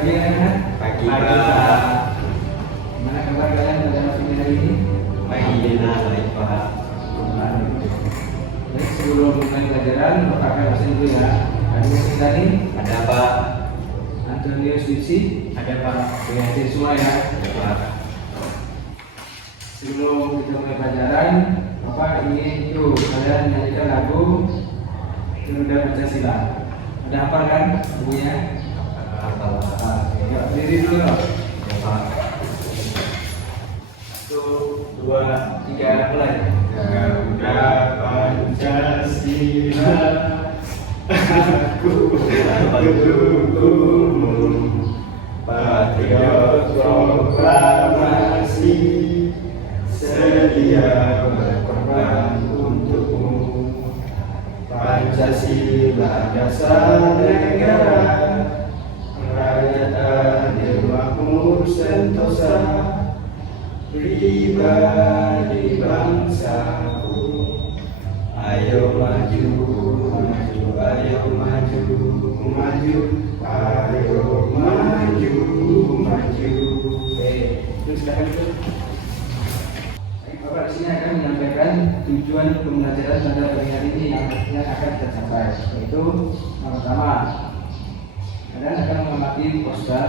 pagi anak-anak. Pagi, Pak. Pak. Gimana kabar kalian pada pagi hari ini? Baik, baik, Pak. Jadi sebelum mulai pelajaran, pakai absen dulu ya. Ada kita nih, Ada apa? Antonius Wipsi, ada Pak BHC semua ya. Ada Pak. Sebelum kita mulai pelajaran, Bapak ingin itu kalian nyanyikan lagu Garuda Pancasila. Ada apa kan lagunya? Apa, Pak? Ya, berdiri dulu loh. Ya, Pak. 1, 2, 3, mulai. Garuda Pancasila, aku pendukungmu, patriot proklamasi, sedia berkorban untukmu. Pancasila dasar negara, rakyat adil makmur sentosa, pribadi bangsaku. Ayo maju, maju, ayo maju, maju, ayo maju, maju. Oke, terus silakan itu. Baik, Bapak di sini akan menyampaikan tujuan pembelajaran pada pagi hari ini yang akan kita capai, yaitu yang pertama, kalian akan mengamati poster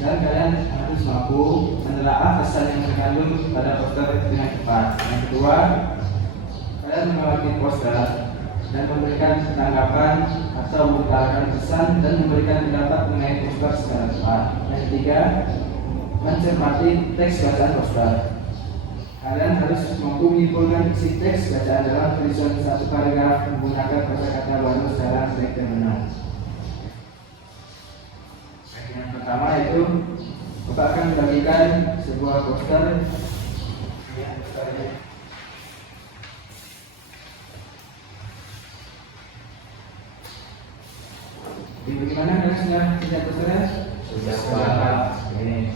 dan kalian harus mampu menelaah pesan yang terkandung pada poster dengan cepat. Yang kedua, kalian mengamati poster dan memberikan tanggapan atau mengutarakan pesan dan memberikan pendapat mengenai poster secara cepat. Yang ketiga, mencermati teks bacaan poster. Kalian harus mampu menyimpulkan isi teks bacaan dalam tulisan satu paragraf menggunakan kata-kata baru secara baik dan benar. Yang pertama itu Bapak akan membagikan sebuah poster. Di bagaimana kalian sudah lihat posternya? Sudah, Pak. Ini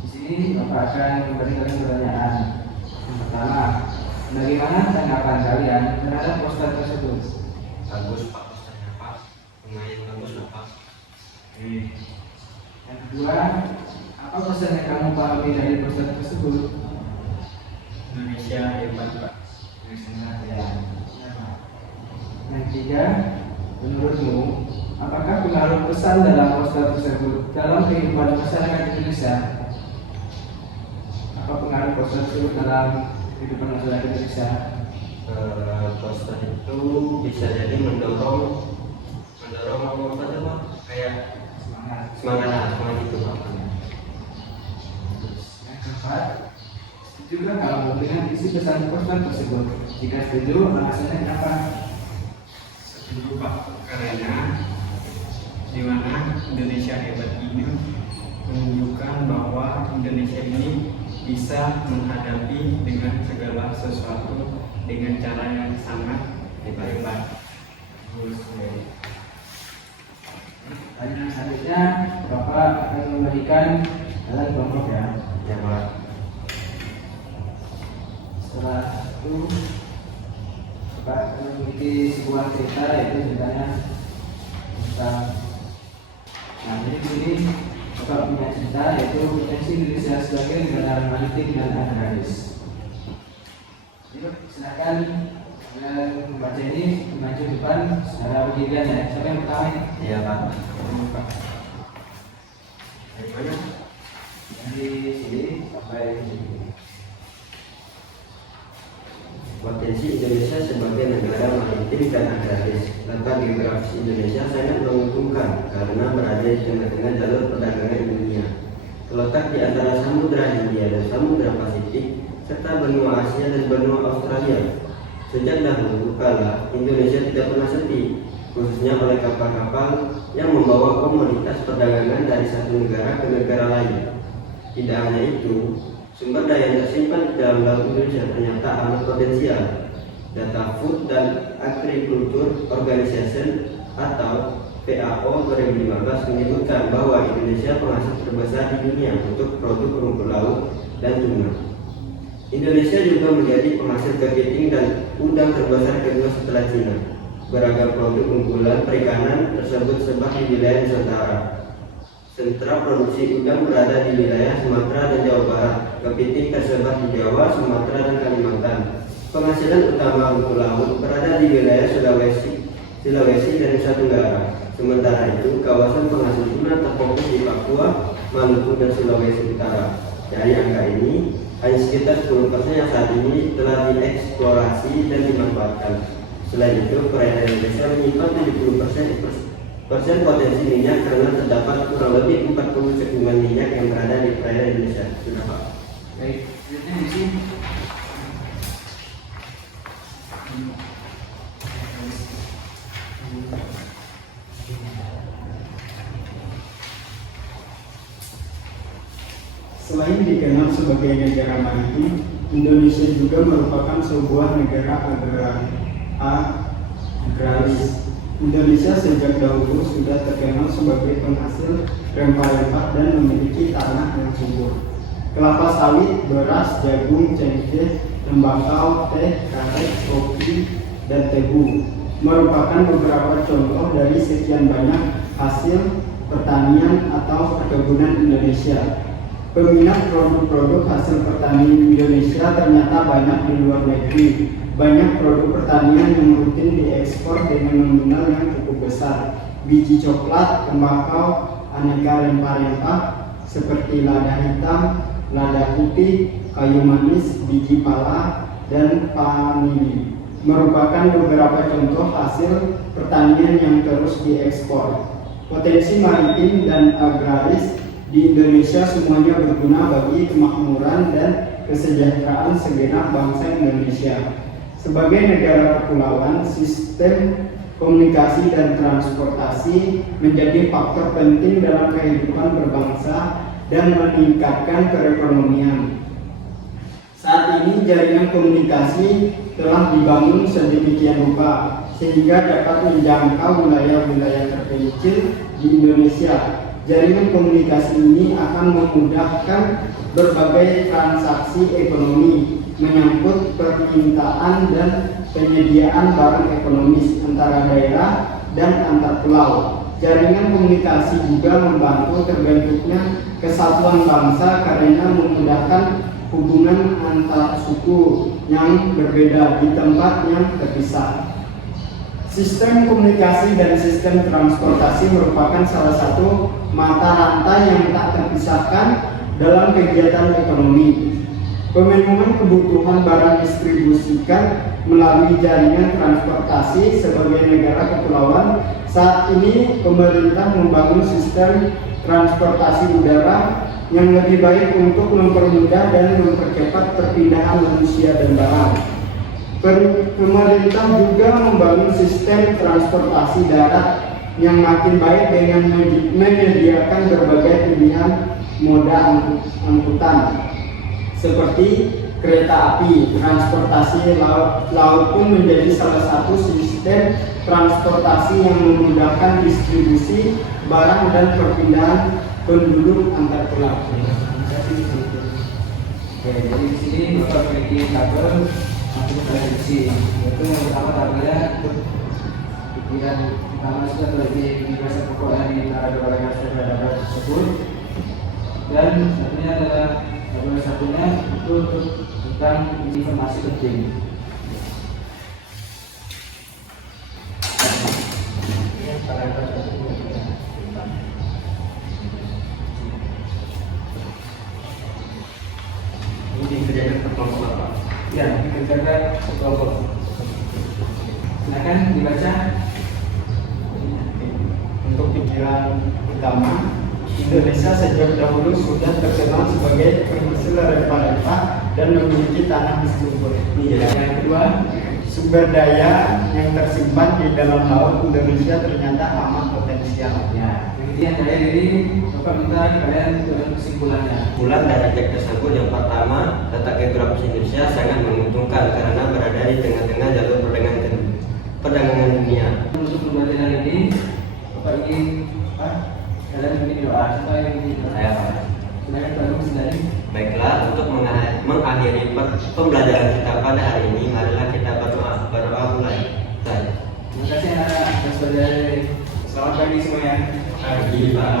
di sini Bapak akan memberikan pertanyaan. Yang pertama, bagaimana tanggapan kalian terhadap poster tersebut? Bagus, Pak. Posternya, Pak. Lumayan bagus, Pak. Yang kedua, apa pesan yang kamu pahami dari poster tersebut? Indonesia hebat, Pak. Ya. Yang ketiga, menurutmu, apakah pengaruh pesan dalam poster tersebut dalam kehidupan masyarakat Indonesia? Apa pengaruh poster tersebut dalam kehidupan masyarakat Indonesia? Poster itu bisa jadi mendorong apa aja, Pak? Kayak semangat itu, Pak. Yang keempat, setuju kalau dengan isi pesan poster tersebut? Jika setuju, alasannya kenapa? Setuju, Pak, karena di mana Indonesia hebat ini menunjukkan bahwa Indonesia ini bisa menghadapi dengan segala sesuatu dengan cara yang sangat hebat. Pertanyaan selanjutnya, Bapak akan memberikan alat kelompok ya. Ya, Pak. Setelah itu, Bapak akan memiliki sebuah cerita, yaitu ceritanya tentang. Nah, jadi di sini Bapak punya cerita, yaitu potensi Indonesia sebagai negara maritim dan agraris. Yuk, silakan kalian membaca ini maju depan secara bergiliran ya. Siapa yang pertama ini? Iya, Pak. Bapak. Dari mana? Dari sini sampai sini. Potensi Indonesia sebagai negara maritim dan agraris. Letak geografis Indonesia sangat menguntungkan karena berada di tengah-tengah jalur perdagangan dunia. Terletak di antara Samudra Hindia dan Samudra Pasifik serta benua Asia dan benua Australia. Sejak dahulu kala, Indonesia tidak pernah sepi, khususnya oleh kapal-kapal yang membawa komoditas perdagangan dari satu negara ke negara lain. Tidak hanya itu, sumber daya yang tersimpan di dalam laut Indonesia ternyata amat potensial. Data Food dan Agriculture Organization atau FAO 2015 menyebutkan bahwa Indonesia penghasil terbesar di dunia untuk produk rumput laut dan tuna. Indonesia juga menjadi penghasil kepiting dan udang terbesar kedua setelah Cina. Beragam produk unggulan perikanan tersebut sebar di wilayah Nusantara. Sentra produksi udang berada di wilayah Sumatera dan Jawa Barat. Kepiting tersebar di Jawa, Sumatera, dan Kalimantan. Penghasilan utama rumput laut berada di wilayah Sulawesi dan Nusa Tenggara. Sementara itu, kawasan penghasil tuna terfokus di Papua, Maluku, dan Sulawesi Utara. Dari angka ini, hanya sekitar 10% yang saat ini telah dieksplorasi dan dimanfaatkan. Selain itu, perairan Indonesia menyimpan 70% potensi minyak karena terdapat kurang lebih 40 cekungan minyak yang berada di perairan Indonesia. Sudah, Pak. Baik, selanjutnya di sini. Selain dikenal sebagai negara maritim, Indonesia juga merupakan sebuah negara agraris. Indonesia sejak dahulu sudah terkenal sebagai penghasil rempah-rempah dan memiliki tanah yang subur. Kelapa sawit, beras, jagung, cengkeh, tembakau, teh, karet, kopi, dan tebu merupakan beberapa contoh dari sekian banyak hasil pertanian atau perkebunan Indonesia. Peminat produk-produk hasil pertanian Indonesia ternyata banyak di luar negeri. Banyak produk pertanian yang rutin diekspor dengan nominal yang cukup besar. Biji coklat, tembakau, aneka rempah-rempah seperti lada hitam, lada putih, kayu manis, biji pala, dan vanili merupakan beberapa contoh hasil pertanian yang terus diekspor. Potensi maritim dan agraris di Indonesia semuanya berguna bagi kemakmuran dan kesejahteraan segenap bangsa Indonesia. Sebagai negara kepulauan, sistem komunikasi dan transportasi menjadi faktor penting dalam kehidupan berbangsa dan meningkatkan perekonomian. Saat ini jaringan komunikasi telah dibangun sedemikian rupa sehingga dapat menjangkau wilayah-wilayah terpencil di Indonesia. Jaringan komunikasi ini akan memudahkan berbagai transaksi ekonomi, menyangkut permintaan dan penyediaan barang ekonomis antara daerah dan antar pulau. Jaringan komunikasi juga membantu terbentuknya kesatuan bangsa karena memudahkan hubungan antar suku yang berbeda di tempat yang terpisah. Sistem komunikasi dan sistem transportasi merupakan salah satu mata rantai yang tak terpisahkan dalam kegiatan ekonomi. Pemenuhan kebutuhan barang distribusikan melalui jaringan transportasi sebagai negara kepulauan. Saat ini pemerintah membangun sistem transportasi udara yang lebih baik untuk mempermudah dan mempercepat perpindahan manusia dan barang. Pemerintah juga membangun sistem transportasi darat yang makin baik dengan menyediakan berbagai pilihan moda angkutan seperti kereta api. Transportasi laut pun menjadi salah satu sistem transportasi yang memudahkan distribusi barang dan perpindahan penduduk antar pulau. Oke, jadi di sini Bapak memiliki tabel masuk prediksi, yaitu yang pertama tabelnya pikiran pertama sudah terjadi di masa pokok di antara dua variabel tersebut, dan satunya adalah tabel satunya itu untuk tentang informasi penting. Ini dikerjakan per kelompok, Pak. Ya, dikerjakan kelompok. Silakan dibaca. Untuk pikiran utama, Indonesia sejak dahulu sudah terkenal sebagai penghasil rempah-rempah dan memiliki tanah subur. Yang kedua, sumber daya yang tersimpan di dalam laut Indonesia ternyata amat potensial. ya, yang terakhir ini Bapak minta kalian dengan kesimpulannya. Kesimpulan dari teks tersebut yang pertama, letak geografis Indonesia sangat menguntungkan karena berada di tengah-tengah jalur perdagangan dunia. Untuk pembelajaran ini, Bapak ingin kalian ingin doa, siapa yang ingin doa? Saya, Pak. Silakan Bapak sendiri. Baiklah, untuk mengakhiri pembelajaran kita pada hari ini, marilah kita berdoa mulai. Terima kasih anak-anak. Selamat pagi semuanya. Pagi, Pak.